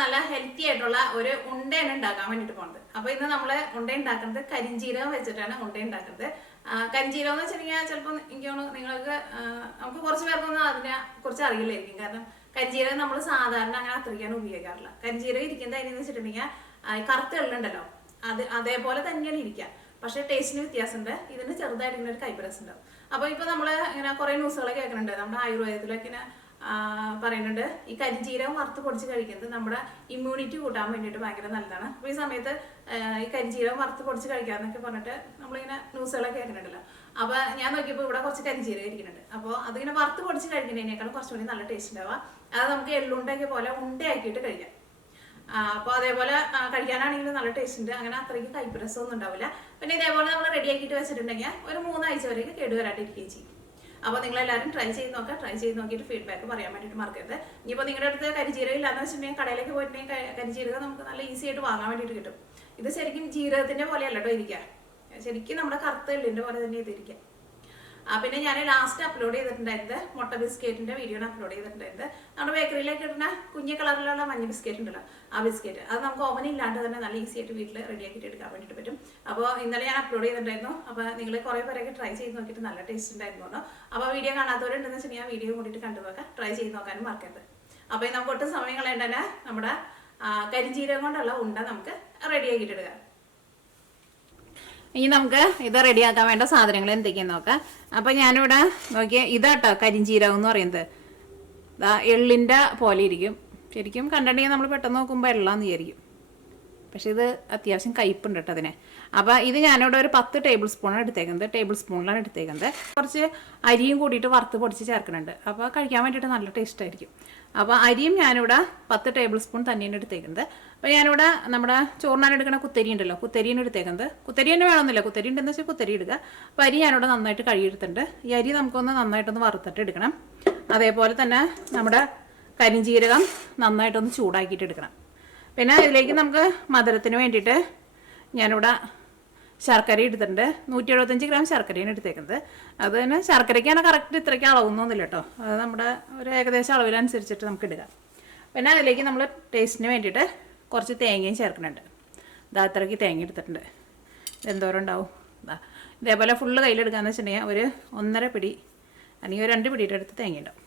നല്ല ഹെൽത്തി ആയിട്ടുള്ള ഒരു ഉണ്ടയാണ് ഉണ്ടാക്കാൻ വേണ്ടിയിട്ട് പോകുന്നത്. അപ്പോൾ ഇന്ന് നമ്മൾ ഉണ്ട ഉണ്ടാക്കുന്നത് കരിഞ്ചീരകം വെച്ചിട്ടാണ് ഉണ്ട ഉണ്ടാക്കുന്നത്. കരിഞ്ചീരകം എന്ന് വെച്ചിട്ടുണ്ടെങ്കിൽ ചിലപ്പോൾ എനിക്ക് തോന്നുന്നു നിങ്ങൾക്ക് നമുക്ക് കുറച്ച് പേർക്കൊന്നും അതിനെ കുറിച്ച് അറിയില്ലായിരിക്കും. കാരണം കരിഞ്ചീരകം നമ്മൾ സാധാരണ അങ്ങനെ അത്രയ്ക്കാണ് ഉപയോഗിക്കാറില്ല. കരിഞ്ചീരകം ഇരിക്കുന്നത് അതിനെന്ന് വെച്ചിട്ടുണ്ടെങ്കിൽ കറുത്ത എള്ളുണ്ടല്ലോ, അതേപോലെ തന്നെയാണ് ഇരിക്കുക. പക്ഷേ ടേസ്റ്റിന് വ്യത്യാസമുണ്ട്. ഇതിന് ചെറുതായിട്ട് ഇങ്ങനെ ഒരു കൈപ്രസ് ഉണ്ടാവും. അപ്പോൾ ഇപ്പോൾ നമ്മൾ ഇങ്ങനെ കുറേ ന്യൂസുകൾ കേൾക്കുന്നുണ്ട്. നമ്മുടെ ആയുർവേദത്തിലൊക്കെ ഇങ്ങനെ പറയുന്നുണ്ട് ഈ കരിഞ്ചീരകം വറുത്ത് പൊടിച്ച് കഴിക്കുന്നത് നമ്മുടെ ഇമ്മ്യൂണിറ്റി കൂട്ടാൻ വേണ്ടിയിട്ട് ഭയങ്കര നല്ലതാണ്. അപ്പോൾ ഈ സമയത്ത് ഈ കരിഞ്ചീരകം വറുത്ത് പൊടിച്ച് കഴിക്കാമെന്നൊക്കെ പറഞ്ഞിട്ട് നമ്മളിങ്ങനെ ന്യൂസുകളൊക്കെ കേൾക്കുന്നുണ്ടല്ലോ. അപ്പോൾ ഞാൻ നോക്കിയപ്പോൾ ഇവിടെ കുറച്ച് കരിഞ്ചീരകം ഇരിക്കുന്നുണ്ട്. അപ്പോൾ അതിങ്ങനെ വറുത്ത് പൊടിച്ച് കഴിക്കുന്നതിനേക്കാളും കുറച്ചുകൂടി നല്ല ടേസ്റ്റ് ഉണ്ടാവുക. അത് നമുക്ക് എള്ളുണ്ടൊക്കെ പോലെ ഉണ്ടയാക്കിയിട്ട് കഴിക്കാം. അപ്പോൾ അതേപോലെ കഴിക്കാനാണെങ്കിൽ നല്ല ടേസ്റ്റ് ഉണ്ട്. അങ്ങനെ അത്രയ്ക്ക് കൈപ്രസമൊന്നും ഉണ്ടാവില്ല. പിന്നെ ഇതേപോലെ നമ്മൾ റെഡിയാക്കിയിട്ട് വെച്ചിട്ടുണ്ടെങ്കിൽ ഒരു 3 ആഴ്ച വരെയൊക്കെ കേടുവരാണ്ടിരിക്കുകയും ചെയ്യും. അപ്പോൾ നിങ്ങളെല്ലാവരും ട്രൈ ചെയ്ത് നോക്കുക. ട്രൈ ചെയ്ത് നോക്കിയിട്ട് ഫീഡ്ബാക്ക് പറയാൻ വേണ്ടിയിട്ട് മറക്കരുത്. ഇനിയിപ്പോൾ നിങ്ങളുടെ അടുത്ത് കരിജീരകം ഇല്ലാന്ന് വെച്ചിട്ടുണ്ടെങ്കിൽ കടയിലേക്ക് പോയിട്ടുണ്ടെങ്കിൽ കരിജീരകം നമുക്ക് നല്ല ഈസി ആയിട്ട് വാങ്ങാൻ വേണ്ടിയിട്ട് കിട്ടും. ഇത് ശരിക്കും ജീരകത്തിൻ്റെ പോലെയല്ല കേട്ടോ ഇരിക്കുക. ശരിക്കും നമ്മുടെ കറുത്ത എള്ളിൻ്റെ പോലെ തന്നെ ഇതിരിക്കുക. പിന്നെ ഞാൻ ലാസ്റ്റ് അപ്ലോഡ് ചെയ്തിട്ടുണ്ടായിരുന്നത് മുട്ട ബിസ്ക്കറ്റിൻ്റെ വീഡിയോ അപ്ലോഡ് ചെയ്തിട്ടുണ്ടായിരുന്നത്. നമ്മുടെ ബേക്കറിയിലേക്ക് ഇടുന്ന കുഞ്ഞു കളറിലുള്ള മഞ്ഞ ബിസ്ക്കറ്റ് ഉണ്ടല്ലോ, ആ ബിസ്ക്കറ്റ് അത് നമുക്ക് ഓവൻ ഇല്ലാണ്ട് തന്നെ നല്ല ഈസി ആയിട്ട് വീട്ടിൽ റെഡിയാക്കിയിട്ട് എടുക്കാൻ വേണ്ടിയിട്ട് പറ്റും. അപ്പോൾ ഇന്നലെ ഞാൻ അപ്ലോഡ് ചെയ്തിട്ടുണ്ടായിരുന്നു. അപ്പോൾ നിങ്ങൾ കുറേ പേരൊക്കെ ട്രൈ ചെയ്ത് നോക്കിയിട്ട് നല്ല ടേസ്റ്റ് ഉണ്ടായിരുന്നു. അപ്പോൾ വീഡിയോ കാണാത്തവരുണ്ടെന്ന് വെച്ചാൽ ഞാൻ വീഡിയോ കൂടിയിട്ട് കണ്ടുപോകാം. ട്രൈ ചെയ്ത് നോക്കാനും മറക്കരുത്. അപ്പോൾ നമുക്ക് ഒട്ടും സമയം കളയേണ്ട തന്നെ നമ്മുടെ കരിഞ്ചീരകം കൊണ്ടുള്ള ഉണ്ട നമുക്ക് റെഡിയാക്കിയിട്ട് എടുക്കാം. ഇനി നമുക്ക് ഇത് റെഡിയാക്കാൻ വേണ്ട സാധനങ്ങൾ എന്തൊക്കെയാന്ന് നോക്കാം. അപ്പം ഞാനിവിടെ നോക്കിയ ഇതാട്ടോ കരിഞ്ചീരകം എന്ന് പറയുന്നത്. എള്ളിൻ്റെ പോലെ ഇരിക്കും. ശരിക്കും കണ്ടിട്ടുണ്ടെങ്കിൽ നമ്മൾ പെട്ടെന്ന് നോക്കുമ്പോൾ എള്ളാന്ന് വിചാരിക്കും. പക്ഷെ ഇത് അത്യാവശ്യം കയ്പുണ്ട് കേട്ടോ അതിനെ. അപ്പോൾ ഇത് ഞാനിവിടെ ഒരു 10 ടേബിൾ സ്പൂണാണ് എടുത്തേക്കുന്നത്. ടേബിൾ സ്പൂണിലാണ് എടുത്തേക്കുന്നത്. കുറച്ച് അരിയും കൂടിയിട്ട് വറുത്ത് പൊടിച്ച് ചേർക്കുന്നുണ്ട്. അപ്പോൾ കഴിക്കാൻ വേണ്ടിയിട്ട് നല്ല ടേസ്റ്റ് ആയിരിക്കും. അപ്പോൾ അരിയും ഞാനിവിടെ 10 ടേബിൾ സ്പൂൺ തന്നെയാണ് എടുത്തേക്കുന്നത്. അപ്പോൾ ഞാനിവിടെ നമ്മുടെ ചോറിനാൻ എടുക്കുന്ന കുത്തരി ഉണ്ടല്ലോ, കുത്തരിയാണ് എടുത്തേക്കുന്നത്. കുത്തരി തന്നെ വേണമെന്നില്ല, കുത്തരി ഉണ്ടെന്ന് വെച്ചാൽ കുത്തരി എടുക്കുക. അപ്പോൾ അരി ഞാനിവിടെ നന്നായിട്ട് കഴുകിയെടുത്തിട്ടുണ്ട്. ഈ അരി നമുക്കൊന്ന് നന്നായിട്ടൊന്ന് വറുത്തിട്ട് എടുക്കണം. അതേപോലെ തന്നെ നമ്മുടെ കരിഞ്ചീരകം നന്നായിട്ടൊന്ന് ചൂടാക്കിയിട്ട് എടുക്കണം. പിന്നെ ഇതിലേക്ക് നമുക്ക് മധുരത്തിന് വേണ്ടിയിട്ട് ഞാനിവിടെ ശർക്കര എടുത്തിട്ടുണ്ട്. 175 ഗ്രാം ശർക്കരയാണ് എടുത്തേക്കുന്നത്. അത് തന്നെ ശർക്കരയ്ക്കാണ് കറക്റ്റ് ഇത്രയ്ക്ക് അളവൊന്നുമില്ല കേട്ടോ. അത് നമ്മുടെ ഒരു ഏകദേശം അളവിനനുസരിച്ചിട്ട് നമുക്ക് ഇടുക. പിന്നെ അതിലേക്ക് നമ്മൾ ടേസ്റ്റിന് വേണ്ടിയിട്ട് കുറച്ച് തേങ്ങയും ചേർക്കുന്നുണ്ട്. ഇതാ അത്രയ്ക്ക് തേങ്ങ എടുത്തിട്ടുണ്ട്. എന്തോരം ഉണ്ടാവും. ഇതേപോലെ ഫുള്ള് കയ്യിലെടുക്കാമെന്ന് വെച്ചിട്ടുണ്ടെങ്കിൽ ഒരു 1.5 പിടി അല്ലെങ്കിൽ ഒരു 2 പിടിയുടെ അടുത്ത് തേങ്ങ ഉണ്ടാവും.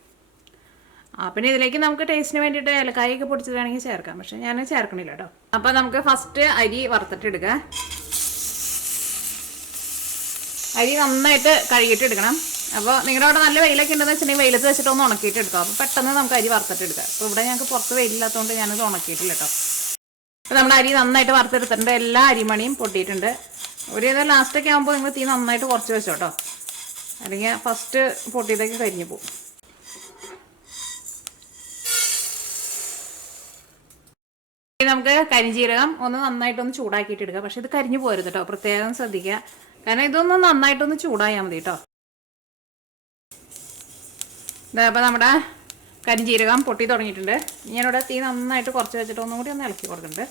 പിന്നെ ഇതിലേക്ക് നമുക്ക് ടേസ്റ്റിന് വേണ്ടിയിട്ട് ഏലക്കായൊക്കെ പൊടിച്ചത് വേണമെങ്കിൽ ചേർക്കാം. പക്ഷെ ഞാൻ ചേർക്കണില്ല കേട്ടോ. അപ്പോൾ നമുക്ക് ഫസ്റ്റ് അരി വറുത്തിട്ട് എടുക്കുക. അരി നന്നായിട്ട് കഴുകിയിട്ട് എടുക്കണം. അപ്പോൾ നിങ്ങളുടെ അവിടെ നല്ല വെയിലൊക്കെ ഉണ്ടെന്ന് വെച്ചിട്ടുണ്ടെങ്കിൽ വെയിലത്ത് വെച്ചിട്ട് ഒന്ന് ഉണക്കിയിട്ട് എടുക്കാം. അപ്പോൾ പെട്ടെന്ന് നമുക്ക് അരി വറുത്തിട്ട് എടുക്കാം. അപ്പോൾ ഇവിടെ ഞങ്ങൾക്ക് പുറത്ത് വെയിലില്ലാത്തതുകൊണ്ട് ഞാനത് ഉണക്കിയിട്ടില്ല കേട്ടോ. അപ്പോൾ നമ്മുടെ അരി നന്നായിട്ട് വറുത്തെടുത്തിട്ടുണ്ട്. എല്ലാ അരിമണിയും പൊട്ടിയിട്ടുണ്ട്. ഒരു ഇത് ലാസ്റ്റൊക്കെ ആകുമ്പോൾ നിങ്ങൾ തീ നന്നായിട്ട് കുറച്ച് വെച്ചോ കേട്ടോ. അല്ലെങ്കിൽ ഫസ്റ്റ് പൊട്ടിയതൊക്കെ കരിഞ്ഞു പോകും. നമുക്ക് കരിഞ്ചീരകം ഒന്ന് നന്നായിട്ടൊന്ന് ചൂടാക്കിയിട്ട് എടുക്കുക. പക്ഷെ ഇത് കരിഞ്ഞു പോരുത് കേട്ടോ, പ്രത്യേകം ശ്രദ്ധിക്കുക. കാരണം ഇതൊന്ന് നന്നായിട്ടൊന്ന് ചൂടായാൽ മതി കേട്ടോ. അപ്പോൾ നമ്മുടെ കരിഞ്ചീരകം പൊട്ടി തുടങ്ങിയിട്ടുണ്ട്. ഞാനിവിടെ തീ നന്നായിട്ട് കുറച്ച് വെച്ചിട്ട് ഒന്നും കൂടി ഒന്ന് ഇളക്കി കൊടുക്കുന്നുണ്ട്.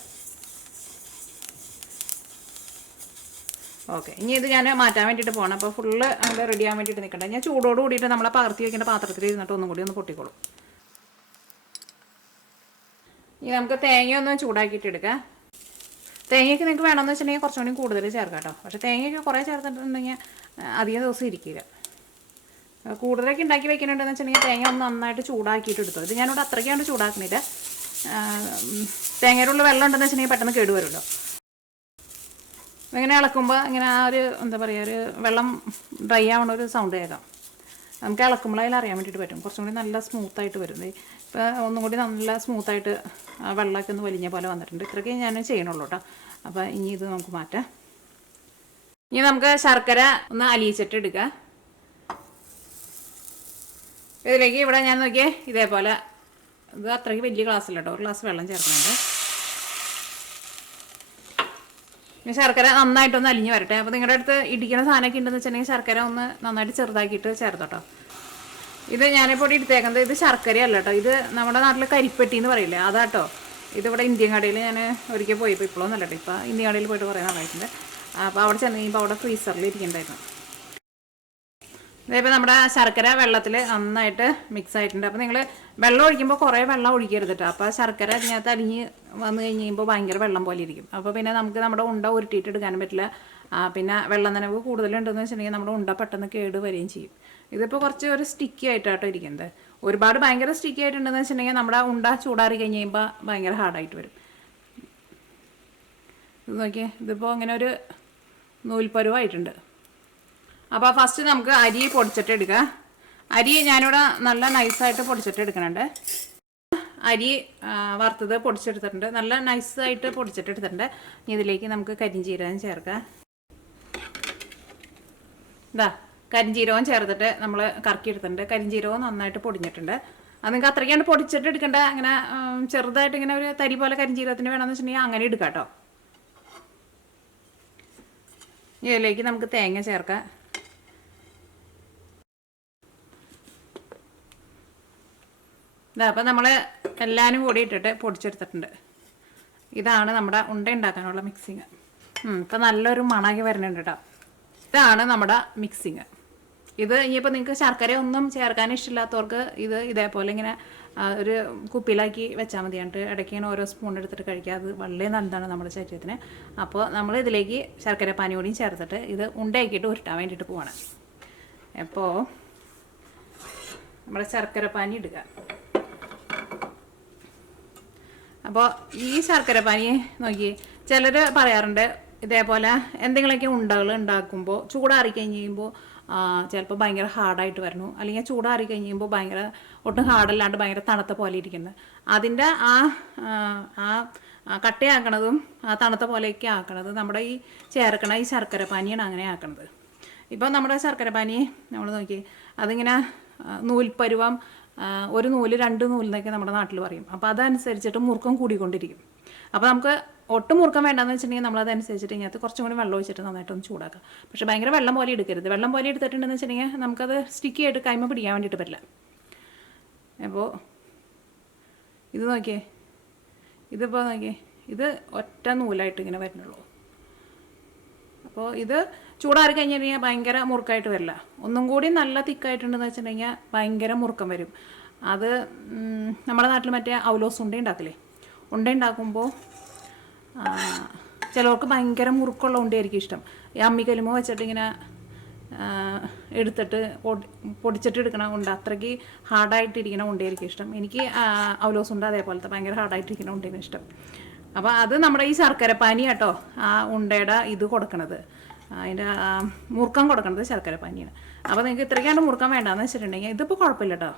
ഓക്കെ, ഇനി ഇത് ഞാൻ മാറ്റാൻ വേണ്ടിയിട്ട് പോകണം. അപ്പോൾ ഫുള്ള് അത് റെഡി ആകാൻ വേണ്ടിയിട്ട് നിൽക്കട്ടെ. ഞാൻ ചൂടോട് കൂടിയിട്ട് നമ്മളെ പകർത്തി വയ്ക്കേണ്ട പാത്രത്തിൽ ഇരുന്നിട്ട് ഒന്നും കൂടി ഒന്ന് പൊട്ടിക്കോളും. ഇനി നമുക്ക് തേങ്ങ ഒന്ന് ചൂടാക്കിയിട്ട് എടുക്കാം. തേങ്ങയ്ക്ക് നിങ്ങൾക്ക് വേണമെന്ന് വെച്ചിട്ടുണ്ടെങ്കിൽ കുറച്ചും കൂടി കൂടുതൽ ചേർക്കാം കേട്ടോ. പക്ഷേ തേങ്ങയൊക്കെ കുറേ ചേർത്തിട്ടുണ്ടെങ്കിൽ അധികം ദിവസം ഇരിക്കില്ല. കൂടുതലൊക്കെ ഉണ്ടാക്കി വെക്കുന്നുണ്ടെന്ന് വെച്ചിട്ടുണ്ടെങ്കിൽ തേങ്ങ ഒന്ന് നന്നായിട്ട് ചൂടാക്കിയിട്ട് എടുത്തു. ഇത് ഞാനിവിടെ അത്രയ്ക്കാണ്ട് ചൂടാക്കുന്നില്ല. തേങ്ങയിലുള്ള വെള്ളം ഉണ്ടെന്ന് വെച്ചിട്ടുണ്ടെങ്കിൽ പെട്ടെന്ന് കേടുവരുമല്ലോ. ഇങ്ങനെ ഇളക്കുമ്പോൾ ഇങ്ങനെ ആ ഒരു എന്താ പറയുക, ഒരു വെള്ളം ഡ്രൈ ആവണ ഒരു സൗണ്ട് കേൾക്കാം. നമുക്ക് ഇളക്കുമ്പോഴതിൽ അറിയാൻ വേണ്ടിയിട്ട് പറ്റും. കുറച്ചും കൂടി നല്ല സ്മൂത്തായിട്ട് വരും. ഇപ്പോൾ ഒന്നും കൂടി നല്ല സ്മൂത്തായിട്ട് വെള്ളമൊക്കെ ഒന്ന് വലിഞ്ഞ പോലെ വന്നിട്ടുണ്ട്. ഇത്രയൊക്കെ ഞാൻ ചെയ്യണുള്ളൂ കേട്ടോ. അപ്പോൾ ഇനി ഇത് നമുക്ക് മാറ്റാം. ഇനി നമുക്ക് ശർക്കര ഒന്ന് അലിയിച്ചിട്ട് എടുക്കുക. ഇതിലേക്ക് ഇവിടെ ഞാൻ നോക്കിയേ ഇതേപോലെ, ഇത് അത്രയ്ക്ക് വലിയ ഗ്ലാസ്സില്ല കേട്ടോ, 1 ഗ്ലാസ് വെള്ളം ചേർക്കുന്നുണ്ട്. ഇനി ശർക്കര നന്നായിട്ടൊന്ന് അലിഞ്ഞ് വരട്ടെ. അപ്പോൾ നിങ്ങളുടെ അടുത്ത് ഇടിക്കുന്ന സാധനമൊക്കെ ഉണ്ടെന്ന് വെച്ചിട്ടുണ്ടെങ്കിൽ ശർക്കര ഒന്ന് നന്നായിട്ട് ചെറുതാക്കിയിട്ട് ചേർത്തോട്ടോ. ഇത് ഞാനിപ്പോൾ എടുത്തേക്കുന്നത് ഇത് ശർക്കരയല്ല കേട്ടോ. ഇത് നമ്മുടെ നാട്ടിൽ കരിപ്പെട്ടി എന്ന് പറയില്ല, അതാട്ടോ. ഇതിവിടെ ഇന്ത്യൻ കടയിൽ ഞാൻ ഒരിക്കൽ പോയപ്പോൾ, ഇപ്പോഴൊന്നും അല്ല കേട്ടോ, ഇപ്പോൾ ഇന്ത്യൻ കടയിൽ പോയിട്ട് കുറേ നാളായിട്ടുണ്ട്. അപ്പോൾ അവിടെ ചെന്ന് കഴിയുമ്പോൾ അവിടെ ഫ്രീസറിൽ ഇരിക്കുന്നുണ്ടായിരുന്നു. ഇതേപോലെ നമ്മുടെ ശർക്കര വെള്ളത്തിൽ നന്നായിട്ട് മിക്സ് ആയിട്ടുണ്ട്. അപ്പോൾ നിങ്ങൾ വെള്ളം ഒഴിക്കുമ്പോൾ കുറേ വെള്ളം ഒഴിക്കരുത് കേട്ടോ. അപ്പോൾ ശർക്കര അതിനകത്ത് അലിഞ്ഞ് വന്നു കഴിഞ്ഞ് കഴിയുമ്പോൾ ഭയങ്കര വെള്ളം പോലെ ഇരിക്കും. അപ്പോൾ പിന്നെ നമുക്ക് നമ്മുടെ ഉണ്ട ഉരുട്ടിയിട്ട് എടുക്കാനും പറ്റില്ല. പിന്നെ വെള്ളം നനവ് കൂടുതലുണ്ടെന്ന് വെച്ചിട്ടുണ്ടെങ്കിൽ നമ്മുടെ ഉണ്ട പെട്ടെന്ന് കേട് വരികയും ചെയ്യും. ഇതിപ്പോൾ കുറച്ച് ഒരു സ്റ്റിക്കി ആയിട്ടാട്ടോ ഇരിക്കുന്നത്. ഒരുപാട് ഭയങ്കര സ്റ്റിക്കി ആയിട്ടുണ്ടെന്ന് വെച്ചിട്ടുണ്ടെങ്കിൽ നമ്മുടെ ഉണ്ട ചൂടാറി കഴിഞ്ഞ് കഴിയുമ്പോൾ ഭയങ്കര ഹാർഡായിട്ട് വരും. ഇത് നോക്കിയേ, ഇതിപ്പോൾ അങ്ങനെ ഒരു നൂൽപ്പരുവായിട്ടുണ്ട്. അപ്പോൾ ഫസ്റ്റ് നമുക്ക് അരി പൊടിച്ചിട്ട് എടുക്കാം. അരി ഞാനിവിടെ നല്ല നൈസായിട്ട് പൊടിച്ചിട്ട് എടുക്കണുണ്ട്. അരി വറുത്തത് പൊടിച്ചെടുത്തിട്ടുണ്ട്, നല്ല നൈസായിട്ട് പൊടിച്ചിട്ട് എടുത്തിട്ടുണ്ട്. ഇതിലേക്ക് നമുക്ക് കരിഞ്ചീരകം ചേർക്കാം. ഇതാ കരിഞ്ചീരകം ചേർത്തിട്ട് നമ്മൾ കറക്കി എടുത്തിട്ടുണ്ട്. കരിഞ്ചീരകം നന്നായിട്ട് പൊടിഞ്ഞിട്ടുണ്ട്. അത് നിങ്ങൾക്ക് അത്രയ്ക്കാണ്ട് പൊടിച്ചിട്ട് എടുക്കേണ്ട, അങ്ങനെ ചെറുതായിട്ട് ഇങ്ങനെ ഒരു തരി പോലെ കരിഞ്ചീരകത്തിന് വേണമെന്ന് വെച്ചിട്ടുണ്ടെങ്കിൽ അങ്ങനെ എടുക്കാം കേട്ടോ. ഇതിലേക്ക് നമുക്ക് തേങ്ങ ചേർക്കാം. ഇതാ അപ്പോൾ നമ്മൾ എല്ലാവരും കൂടി ഇട്ടിട്ട് പൊടിച്ചെടുത്തിട്ടുണ്ട്. ഇതാണ് നമ്മുടെ ഉണ്ട ഉണ്ടാക്കാനുള്ള മിക്സിങ്. ഇപ്പം നല്ലൊരു മണാക്കി വരുന്നുണ്ട് കേട്ടോ. ഇതാണ് നമ്മുടെ മിക്സിങ്. ഇത് ഇനിയിപ്പോൾ നിങ്ങൾക്ക് ശർക്കര ഒന്നും ചേർക്കാൻ ഇഷ്ടമില്ലാത്തവർക്ക് ഇത് ഇതേപോലെ ഇങ്ങനെ ഒരു കുപ്പിയിലാക്കി വെച്ചാൽ മതിയാണ്ട് ഇടയ്ക്ക് ഇങ്ങനെ ഓരോ സ്പൂൺ എടുത്തിട്ട് കഴിക്കുക. അത് വളരെ നല്ലതാണ് നമ്മുടെ ശരീരത്തിന്. അപ്പോൾ നമ്മൾ ഇതിലേക്ക് ശർക്കര പാനി കൂടിയും ചേർത്തിട്ട് ഇത് ഉണ്ടയാക്കിയിട്ട് ഉരുട്ടാൻ വേണ്ടിയിട്ട് പോവാണ്. അപ്പോൾ നമ്മുടെ ശർക്കര പാനി ഇടുക. അപ്പോൾ ഈ ശർക്കര പാനി നോക്കി ചിലർ പറയാറുണ്ട് ഇതേപോലെ എന്തെങ്കിലുമൊക്കെ ഉണ്ടകൾ ഉണ്ടാക്കുമ്പോൾ ചൂടാറി കഴിഞ്ഞ് കഴിയുമ്പോൾ ചിലപ്പോൾ ഭയങ്കര ഹാർഡായിട്ട് വരണു, അല്ലെങ്കിൽ ചൂടാറി കഴിഞ്ഞ് കഴിയുമ്പോൾ ഭയങ്കര ഒട്ടും ഹാർഡല്ലാണ്ട് ഭയങ്കര തണുത്ത പോലെ ഇരിക്കുന്നത്. അതിൻ്റെ ആ കട്ടയാക്കണതും ആ തണുത്ത പോലെയൊക്കെ ആക്കണത് നമ്മുടെ ഈ ചേർക്കണ ഈ ശർക്കര പാനിയാണ് അങ്ങനെ ആക്കണത്. ഇപ്പം നമ്മുടെ ശർക്കര പാനി നമ്മൾ നോക്കി അതിങ്ങനെ നൂൽപ്പരുവം, ഒരു നൂല് 2 നൂലെന്നൊക്കെ നമ്മുടെ നാട്ടിൽ പറയും. അപ്പോൾ അതനുസരിച്ചിട്ട് മുറുക്കം കൂടിക്കൊണ്ടിരിക്കും. അപ്പോൾ നമുക്ക് ഒട്ടും മുറുക്കം വേണ്ടെന്ന് വെച്ചിട്ടുണ്ടെങ്കിൽ നമ്മളതനുസരിച്ചിട്ട് ഇതിനകത്ത് കുറച്ചും കൂടി വെള്ളം ഒഴിച്ചിട്ട് നന്നായിട്ടൊന്ന് ചൂടാക്കാം. പക്ഷേ ഭയങ്കര വെള്ളം പോലെ എടുക്കരുത്. വെള്ളം പോലെ എടുത്തിട്ടുണ്ടെന്ന് വെച്ചിട്ടുണ്ടെങ്കിൽ നമുക്കത് സ്റ്റിക്കി ആയിട്ട് കൈമ പിടിക്കാൻ വേണ്ടിയിട്ട് പറ്റില്ല. അപ്പോൾ ഇത് നോക്കിയേ, ഇതിപ്പോൾ നോക്കിയേ, ഇത് ഒറ്റ നൂലായിട്ട് ഇങ്ങനെ വരുന്നുള്ളൂ. അപ്പോൾ ഇത് ചൂടാറി കഴിഞ്ഞ് കഴിഞ്ഞാൽ ഭയങ്കര മുറുക്കായിട്ട് വരില്ല. ഒന്നും കൂടി നല്ല തിക്കായിട്ടുണ്ടെന്ന് വെച്ചിട്ടുണ്ടെങ്കിൽ ഭയങ്കര മുറുക്കം വരും. അത് നമ്മുടെ നാട്ടിൽ മറ്റേ ഔലോസ് ഉണ്ട ഉണ്ടാക്കില്ലേ, ഉണ്ട ഉണ്ടാക്കുമ്പോൾ ചിലവർക്ക് ഭയങ്കര മുറുക്കുള്ള ഉണ്ടയായിരിക്കും ഇഷ്ടം. ഈ അമ്മിക്കല്ലുമോ വെച്ചിട്ട് ഇങ്ങനെ എടുത്തിട്ട് പൊടിച്ചിട്ട് എടുക്കണ ഉണ്ട, അത്രയ്ക്ക് ഹാർഡായിട്ടിരിക്കണ ഉണ്ടയായിരിക്കും ഇഷ്ടം. എനിക്ക് ഔലോസ് ഉണ്ട അതേപോലത്തെ ഭയങ്കര ഹാർഡായിട്ടിരിക്കണ ഉണ്ടയാണ് ഇഷ്ടം. അപ്പോൾ അത് നമ്മുടെ ഈ ശർക്കര പാനി കേട്ടോ ആ ഉണ്ടയുടെ ഇത് കൊടുക്കണത്, അതിൻ്റെ മുറുക്കം കൊടുക്കണത് ശർക്കര പാനിയാണ്. അപ്പോൾ നിങ്ങൾക്ക് ഇത്രയ്ക്കാണ്ട് മുറുക്കം വേണ്ടാന്ന് വെച്ചിട്ടുണ്ടെങ്കിൽ ഇതിപ്പോൾ കുഴപ്പമില്ല കേട്ടോ,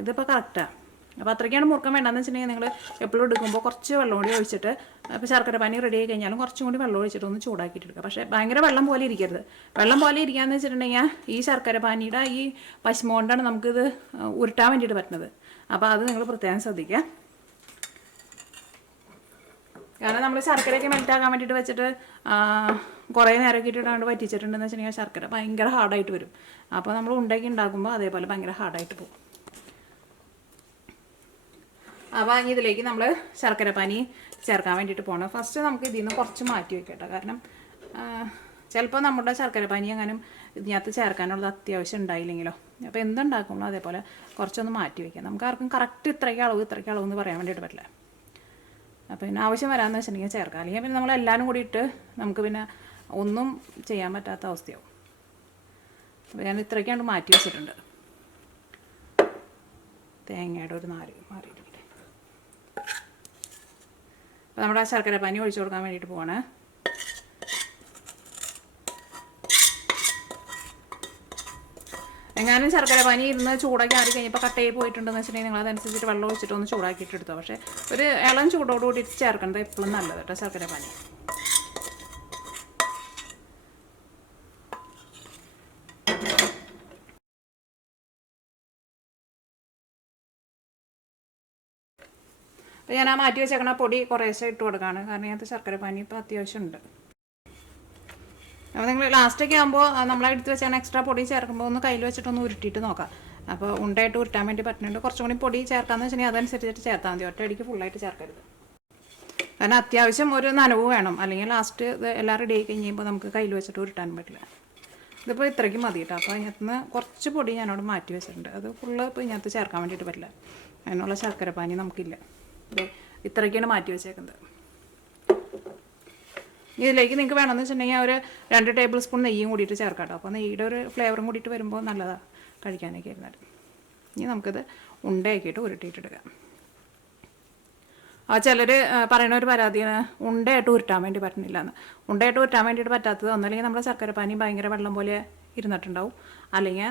ഇതിപ്പോൾ കറക്റ്റാണ്. അപ്പോൾ അത്രയ്ക്കാണ്ട് മുറുക്കം വേണ്ടാന്ന് വെച്ചിട്ടുണ്ടെങ്കിൽ നിങ്ങൾ എപ്പോഴും എടുക്കുമ്പോൾ കുറച്ച് വെള്ളം കൂടി ഒഴിച്ചിട്ട്, അപ്പോൾ ശർക്കര പാനി റെഡി ആയി കഴിഞ്ഞാലും കുറച്ചും കൂടി വെള്ളം ഒഴിച്ചിട്ട് ഒന്ന് ചൂടാക്കിയിട്ട് എടുക്കുക. പക്ഷേ ഭയങ്കര വെള്ളം പോലെ ഇരിക്കരുത്. വെള്ളം പോലെ ഇരിക്കുകയെന്ന് വെച്ചിട്ടുണ്ടെങ്കിൽ ഈ ശർക്കര പാനിയുടെ ഈ പശുമ കൊണ്ടാണ് നമുക്കിത് ഉരുട്ടാൻ വേണ്ടിയിട്ട് പറ്റുന്നത്. അപ്പോൾ അത് നിങ്ങൾ പ്രത്യേകം ശ്രദ്ധിക്കുക. കാരണം നമ്മൾ ശർക്കരയൊക്കെ മെൽറ്റാക്കാൻ വേണ്ടിയിട്ട് വെച്ചിട്ട് കുറേ നേരമൊക്കെ ഇട്ടിട്ടാണ്ട് വറ്റിച്ചിട്ടുണ്ടെന്ന് വെച്ചിട്ടുണ്ടെങ്കിൽ ശർക്കര ഭയങ്കര ഹാർഡായിട്ട് വരും. അപ്പോൾ നമ്മൾ ഉണ്ടാക്കി ഉണ്ടാക്കുമ്പോൾ അതേപോലെ ഭയങ്കര ഹാർഡായിട്ട് പോകും. അപ്പോൾ ഇതിലേക്ക് നമ്മൾ ശർക്കര പാനി ചേർക്കാൻ വേണ്ടിയിട്ട് പോകണം. ഫസ്റ്റ് നമുക്ക് ഇതിൽ നിന്ന് കുറച്ച് മാറ്റി വയ്ക്കട്ടോ. കാരണം ചിലപ്പോൾ നമ്മുടെ ശർക്കര പാനി എങ്ങാനും ഇതിനകത്ത് ചേർക്കാനുള്ളത് അത്യാവശ്യം ഉണ്ടായില്ലെങ്കിലോ. അപ്പോൾ എന്തുണ്ടാക്കുമ്പോൾ അതേപോലെ കുറച്ചൊന്ന് മാറ്റി വയ്ക്കാം. നമുക്ക് ആർക്കും കറക്റ്റ് ഇത്രയ്ക്ക് അളവ് എന്ന് പറയാൻ വേണ്ടിയിട്ട് പറ്റില്ല. അപ്പോൾ പിന്നെ ആവശ്യം വരാമെന്ന് വെച്ചിട്ടുണ്ടെങ്കിൽ ചേർക്കാം. അല്ലെങ്കിൽ പിന്നെ നമ്മളെല്ലാവരും കൂടി ഇട്ട് നമുക്ക് പിന്നെ ഒന്നും ചെയ്യാൻ പറ്റാത്ത അവസ്ഥയാവും. അപ്പോൾ ഞാൻ ഇത്രയ്ക്കാണ്ട് മാറ്റി വെച്ചിട്ടുണ്ട്. തേങ്ങയുടെ ഒരു നാര് മാറിയിട്ടുണ്ട്. അപ്പോൾ നമ്മുടെ ആ ശർക്കര പാനി ഒഴിച്ചു കൊടുക്കാൻ വേണ്ടിയിട്ട് പോവാണ്. എങ്ങാനും ശർക്കര പാനി ഇരുന്ന് ചൂടാക്കി ആറി കഴിഞ്ഞപ്പോൾ കട്ടയിൽ പോയിട്ടുണ്ടെന്ന് വെച്ചിട്ടുണ്ടെങ്കിൽ നിങ്ങൾ അതനുസരിച്ചിട്ട് വെള്ളം ഒഴിച്ചിട്ട് ഒന്ന് ചൂടാക്കിയിട്ട് എടുത്തോ. പക്ഷേ ഒരു ഇളം ചൂടോട് കൂടി ചേർക്കേണ്ടത് എപ്പോഴും നല്ലത് കേട്ടോ ശർക്കര പാനി. അപ്പോൾ ഞാൻ ആ മാറ്റി വെച്ചേക്കണ പൊടി കുറേശ്ശെ ഇട്ട് കൊടുക്കുകയാണ്. കാരണം ഇതിനകത്ത് ശർക്കര പാനി ഇപ്പോൾ അത്യാവശ്യം ഉണ്ട്. അപ്പോൾ നിങ്ങൾ ലാസ്റ്റൊക്കെ ആകുമ്പോൾ നമ്മളെടുത്ത് വെച്ചാൽ എക്സ്ട്രാ പൊടി ചേർക്കുമ്പോൾ ഒന്ന് കയ്യിൽ വെച്ചിട്ടൊന്ന് ഉരുട്ടിയിട്ട് നോക്കാം. അപ്പോൾ ഉണ്ടായിട്ട് ഉരുട്ടാൻ വേണ്ടി പറ്റുന്നുണ്ട്. കുറച്ചും കൂടി പൊടി ചേർക്കാമെന്ന് വെച്ചിട്ടുണ്ടെങ്കിൽ അതനുസരിച്ചിട്ട് ചേർത്താൽ മതി. ഒറ്റയടിക്ക് ഫുള്ളായിട്ട് ചേർക്കരുത്. കാരണം അത്യാവശ്യം ഒരു നനവ് വേണം. അല്ലെങ്കിൽ ലാസ്റ്റ് ഇത് എല്ലാം റെഡി ആയി കഴിയുമ്പോൾ നമുക്ക് കയ്യിൽ വെച്ചിട്ട് ഉരുട്ടാൻ പറ്റില്ല. ഇതിപ്പോൾ ഇത്രയ്ക്ക് മതി കേട്ടോ. അപ്പോൾ അതിനകത്ത് നിന്ന് കുറച്ച് പൊടി ഞാനവിടെ മാറ്റി വെച്ചിട്ടുണ്ട്. അത് ഫുള്ള് ഇപ്പോൾ ഇതിനകത്ത് ചേർക്കാൻ വേണ്ടിയിട്ട് പറ്റില്ല, അതിനുള്ള ശർക്കര പാനി നമുക്കില്ല. അതെ, ഇത്രയ്ക്കാണ് മാറ്റി വെച്ചേക്കുന്നത്. ഇതിലേക്ക് നിങ്ങൾക്ക് വേണമെന്ന് വെച്ചിട്ടുണ്ടെങ്കിൽ ഒരു 2 ടേബിൾ സ്പൂൺ നെയ്യും കൂടിയിട്ട് ചേർക്കാം കേട്ടോ. അപ്പോൾ നെയ്യുടെ ഒരു ഫ്ലേവറും കൂടിയിട്ട് വരുമ്പോൾ നല്ലതാണ് കഴിക്കാനൊക്കെ ഇരുന്നത്. ഇനി നമുക്കിത് ഉണ്ടയാക്കിയിട്ട് ഉരുട്ടിയിട്ടെടുക്കാം. ചിലർ പറയുന്ന ഒരു പരാതിയാണ് ഉണ്ടയായിട്ട് ഉരുട്ടാൻ വേണ്ടി പറ്റുന്നില്ല എന്ന്. ഉണ്ടയായിട്ട് ഉരുട്ടാൻ വേണ്ടിയിട്ട് പറ്റാത്തത് ഒന്നല്ലെങ്കിൽ നമ്മുടെ ശർക്കരപ്പാനി ഭയങ്കര വെള്ളം പോലെ ഇരുന്നിട്ടുണ്ടാവും, അല്ലെങ്കിൽ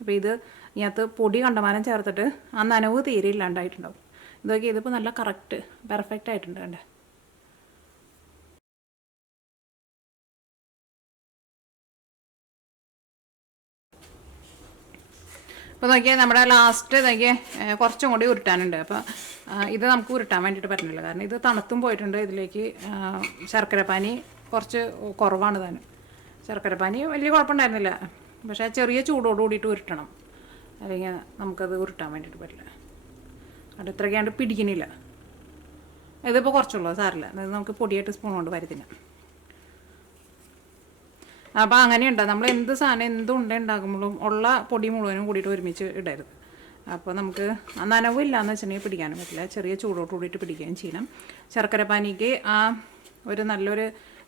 ഇപ്പോൾ ഇത് ഇതിനകത്ത് പൊടി കണ്ടമാനം ചേർത്തിട്ട് ആ നനവ് തീരെ ഇല്ലാണ്ടായിട്ടുണ്ടാവും. ഇതൊക്കെ ഇതിപ്പോൾ നല്ല കറക്റ്റ് പെർഫെക്റ്റ് ആയിട്ടുണ്ട് കണ്ടേ. അപ്പോൾ നോക്കിയാൽ നമ്മുടെ ലാസ്റ്റ് നോക്കിയാൽ കുറച്ചും കൂടി ഉരുട്ടാനുണ്ട്. അപ്പോൾ ഇത് നമുക്ക് ഉരുട്ടാൻ വേണ്ടിയിട്ട് പറ്റുന്നില്ല, കാരണം ഇത് തണുത്തും പോയിട്ടുണ്ട്. ഇതിലേക്ക് ശർക്കരപ്പാനി കുറച്ച് കുറവാണ് താനും. ശർക്കരപ്പാനി വലിയ കുഴപ്പമുണ്ടായിരുന്നില്ല, പക്ഷേ ചെറിയ ചൂടോട് കൂടിയിട്ട് ഉരുട്ടണം, അല്ലെങ്കിൽ നമുക്കത് ഉരുട്ടാൻ വേണ്ടിയിട്ട് പറ്റില്ല. അത് ഇത്രയ്ക്കാണ്ട് പിടിക്കുന്നില്ല. ഇതിപ്പോൾ കുറച്ചുള്ളൂ, സാറില്ല, അത് നമുക്ക് പൊടിയായിട്ട് സ്പൂൺ കൊണ്ട് വരുത്തില്ല. അപ്പോൾ അങ്ങനെയുണ്ടോ, നമ്മൾ എന്ത് സാധനം എന്തുണ്ട ഉണ്ടാക്കുമ്പോഴും ഉള്ള പൊടി മുഴുവനും കൂടിയിട്ട് ഒരുമിച്ച് ഇടരുത്. അപ്പോൾ നമുക്ക് നനവില്ല എന്ന് വെച്ചിട്ടുണ്ടെങ്കിൽ പിടിക്കാനും പറ്റില്ല, ചെറിയ ചൂടോട്ട് കൂടിയിട്ട് പിടിക്കുകയും ചെയ്യണം. ശർക്കരപ്പാനിക്ക് ആ ഒരു നല്ലൊരു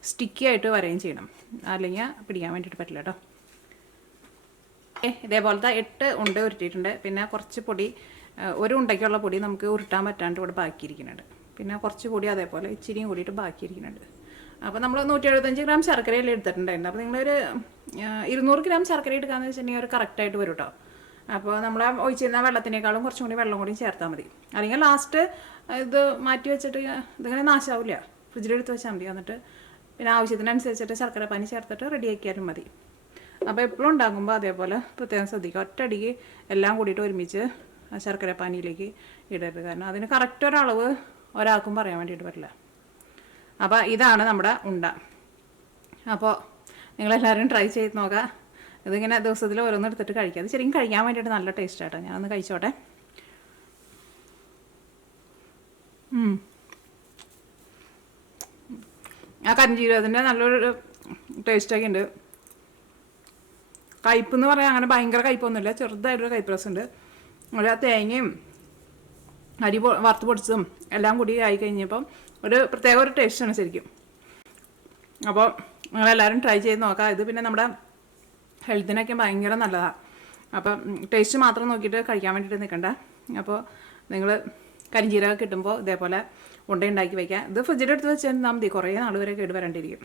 സ്റ്റിക്കി ആയിട്ട് വരികയും ചെയ്യണം, അല്ലെങ്കിൽ പിടിക്കാൻ വേണ്ടിയിട്ട് പറ്റില്ല കേട്ടോ. ഇതേപോലത്തെ 8 ഉണ്ട ഉരുട്ടിയിട്ടുണ്ട്. പിന്നെ കുറച്ച് പൊടി, ഒരു ഉണ്ടയ്ക്കുള്ള പൊടി നമുക്ക് ഉരുട്ടാൻ പറ്റാണ്ട് ഇവിടെ ബാക്കിയിരിക്കുന്നുണ്ട്. പിന്നെ കുറച്ച് പൊടി അതേപോലെ ഇച്ചിരിയും കൂടിയിട്ട് ബാക്കിയിരിക്കുന്നുണ്ട്. അപ്പോൾ നമ്മൾ 175 ഗ്രാം ശർക്കരയിൽ എടുത്തിട്ടുണ്ടായിരുന്നു. അപ്പോൾ നിങ്ങളൊരു 200 ഗ്രാം ശർക്കര എടുക്കാമെന്ന് വെച്ചിട്ടുണ്ടെങ്കിൽ ഒരു കറക്റ്റായിട്ട് വരും കേട്ടോ. അപ്പോൾ നമ്മൾ ഒഴിച്ചിരുന്ന വെള്ളത്തിനേക്കാളും കുറച്ചും കൂടി വെള്ളം കൂടി ചേർത്താൽ മതി. അല്ലെങ്കിൽ ലാസ്റ്റ് ഇത് മാറ്റി വെച്ചിട്ട് ഇതിങ്ങനെ നാശാവില്ല, ഫ്രിഡ്ജിലെടുത്ത് വെച്ചാൽ മതി. എന്നിട്ട് പിന്നെ ആവശ്യത്തിനനുസരിച്ചിട്ട് ശർക്കര പാനി ചേർത്തിട്ട് റെഡിയാക്കിയാലും മതി. അപ്പോൾ എപ്പോഴും ഉണ്ടാകുമ്പോൾ അതേപോലെ പ്രത്യേകം ശ്രദ്ധിക്കുക, ഒറ്റയടിക്ക് എല്ലാം കൂടിയിട്ട് ഒരുമിച്ച് ശർക്കര പാനിയിലേക്ക് ഇടരുത്, കാരണം അതിന് കറക്റ്റ് ഒരളവ് ഒരാൾക്കും പറയാൻ വേണ്ടിയിട്ട് പറ്റില്ല. അപ്പോൾ ഇതാണ് നമ്മുടെ ഉണ്ട. അപ്പോൾ നിങ്ങളെല്ലാവരും ട്രൈ ചെയ്ത് നോക്കുക. ഇതിങ്ങനെ ദിവസത്തിൽ ഓരോന്ന് എടുത്തിട്ട് കഴിക്കുക. അത് ശരിക്കും കഴിക്കാൻ വേണ്ടിയിട്ട് നല്ല ടേസ്റ്റ് ആട്ടോ. ഞാനൊന്ന് കഴിച്ചോട്ടെ. ആ കരിഞ്ജീരകത്തിൻ്റെ നല്ലൊരു ടേസ്റ്റൊക്കെ ഉണ്ട്. കയ്പ്പെന്ന് പറയാൻ അങ്ങനെ ഭയങ്കര കയ്പ്പൊന്നുമില്ല, ചെറുതായിട്ടൊരു കയ്പ്പ് രസമുണ്ട്. ഒരു തേങ്ങയും അരി വറുത്ത് പൊടിച്ചതും എല്ലാം കൂടി ആയി കഴിഞ്ഞപ്പം ഒരു പ്രത്യേക ഒരു ടേസ്റ്റാണ് ശരിക്കും. അപ്പോൾ നിങ്ങളെല്ലാവരും ട്രൈ ചെയ്ത് നോക്കാം. ഇത് പിന്നെ നമ്മുടെ ഹെൽത്തിനൊക്കെ ഭയങ്കര നല്ലതാണ്. അപ്പം ടേസ്റ്റ് മാത്രം നോക്കിയിട്ട് കഴിക്കാൻ വേണ്ടിയിട്ട് നിൽക്കണ്ട. അപ്പോൾ നിങ്ങൾ കരിഞ്ജീരകം കിട്ടുമ്പോൾ ഇതേപോലെ ഉണ്ട ഉണ്ടാക്കി വയ്ക്കുക. ഇത് ഫ്രിഡ്ജിലെടുത്ത് വെച്ചാൽ മതി, കുറേ നാൾ വരെ കേട് വരേണ്ടിയിരിക്കും.